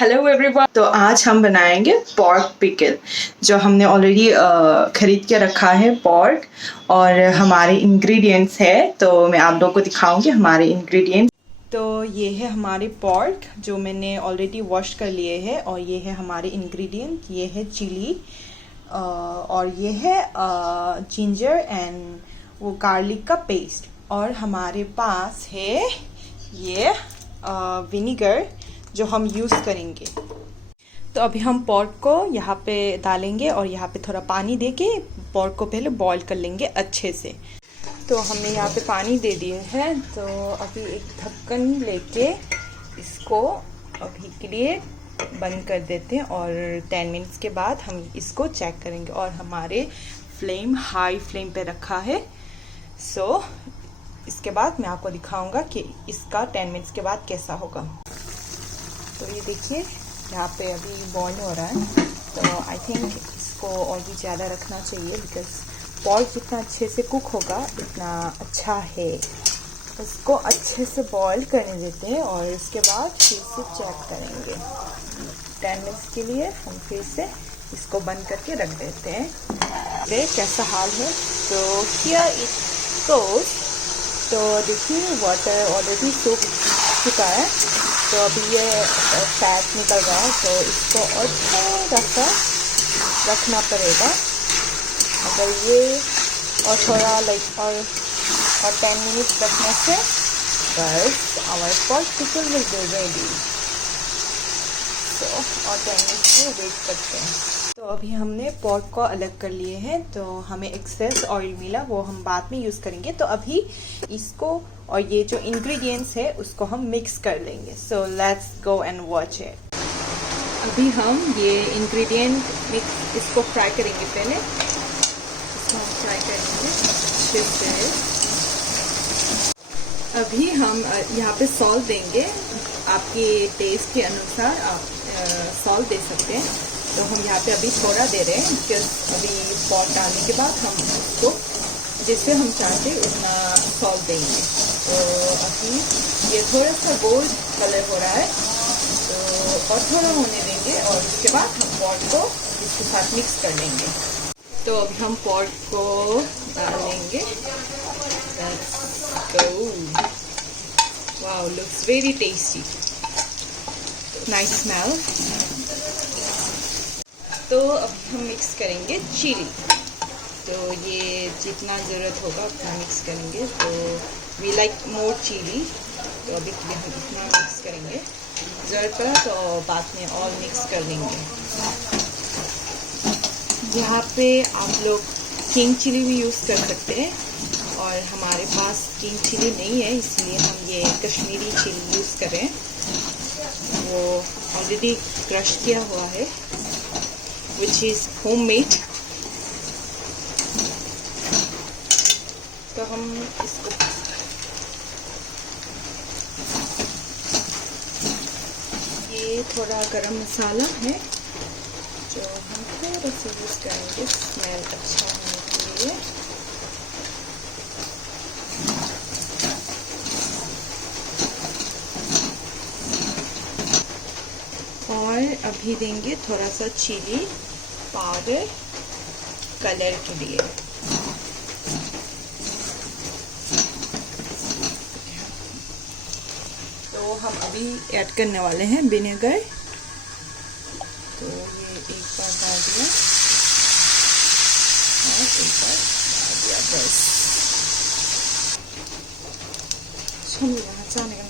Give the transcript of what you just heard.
Hello everyone. तो आज हम बनाएंगे पॉर्क पिकल, जो हमने ऑलरेडी ख़रीद के रखा है पॉर्क, और हमारे इंग्रेडिएंट्स है। तो मैं आप लोगों को दिखाऊंगी हमारे इंग्रेडिएंट्स। तो ये है हमारे पॉर्क जो मैंने ऑलरेडी वॉश कर लिए हैं, और ये है हमारे इंग्रेडिएंट। ये है चिली, और ये है जिंजर एंड वो गार्लिक का पेस्ट, और हमारे पास है ये विनीगर जो हम यूज़ करेंगे। तो अभी हम पॉर्क को यहाँ पे डालेंगे, और यहाँ पे थोड़ा पानी देके पॉर्क को पहले बॉईल कर लेंगे अच्छे से। तो हमने यहाँ पे पानी दे दिए हैं। तो अभी एक ढक्कन लेके इसको अभी के लिए बंद कर देते हैं, और 10 मिनट्स के बाद हम इसको चेक करेंगे। और हमारे फ्लेम हाई फ्लेम पे रखा है। सो इसके बाद मैं आपको दिखाऊंगा कि इसका 10 मिनट्स के बाद कैसा होगा। तो ये देखिए यहाँ पे अभी बॉईल हो रहा है। तो आई थिंक इसको और भी ज़्यादा रखना चाहिए, बिकॉज पॉर्क जितना अच्छे से कुक होगा उतना अच्छा है। इसको अच्छे से बॉईल करने देते हैं, और इसके बाद फिर से चेक करेंगे 10 मिनट्स के लिए। हम फिर से इसको बंद करके रख देते हैं। देख कैसा हाल है। तो हियर इट गोज़। तो देखिए वाटर ऑलरेडी सूख चुका है। तो अभी ये फैट निकल रहा है, तो इसको और थोड़ा सा रखना पड़ेगा। अगर ये और थोड़ा और 10 मिनट रखने से बस our pork pickle will be ready. तो और 10 मिनट में वेट करते हैं। तो अभी हमने पॉर्क को अलग कर लिए हैं। तो हमें एक्सेस ऑयल मिला, वो हम बाद में यूज़ करेंगे। तो अभी इसको और ये जो इंग्रेडिएंट्स है उसको हम मिक्स कर लेंगे। So let's go and watch it. अभी हम ये इंग्रेडिएंट मिक्स इसको फ्राई करेंगे। पहले इसको हम फ्राई करेंगे अच्छे से। अभी हम यहाँ पे सॉल्ट देंगे, आपके टेस्ट के अनुसार आप सॉल्ट दे सकते हैं। तो हम यहाँ पे अभी थोड़ा दे रहे हैं, बिकॉज अभी पॉट डालने के बाद हम उसको जिससे हम चाहते उतना सॉल्ट देंगे। तो अभी ये थोड़ा सा गोल्ड कलर हो रहा है, तो और थोड़ा होने देंगे, और उसके बाद हम पॉट को इसके साथ मिक्स कर लेंगे। तो अभी हम पॉट को डाल लेंगे। Wow, looks very tasty, nice smell. तो अभी हम मिक्स करेंगे चिली। तो ये जितना ज़रूरत होगा उतना मिक्स करेंगे। तो वी लाइक मोर चिली, तो अभी हम इतना मिक्स करेंगे। ज़रूरत पड़ा तो बाद में और मिक्स कर लेंगे। यहाँ पे आप लोग किंग चिली भी यूज़ कर सकते हैं, और हमारे पास किंग चिली नहीं है, इसलिए हम ये कश्मीरी चिली यूज़ कर रहे हैं। वो ऑलरेडी क्रश किया हुआ है, which is homemade। तो हम इसको ये थोड़ा गरम मसाला है जो हम थोड़ा सा यूज़ करेंगे स्मेल अच्छा होने के लिए। और अभी देंगे थोड़ा सा चिली पाउडर कलर के लिए। तो हम अभी ऐड करने वाले हैं विनेगर। तो ये एक बार डाल दिया और एक बार डाल दिया बस। हम यहाँ जाने का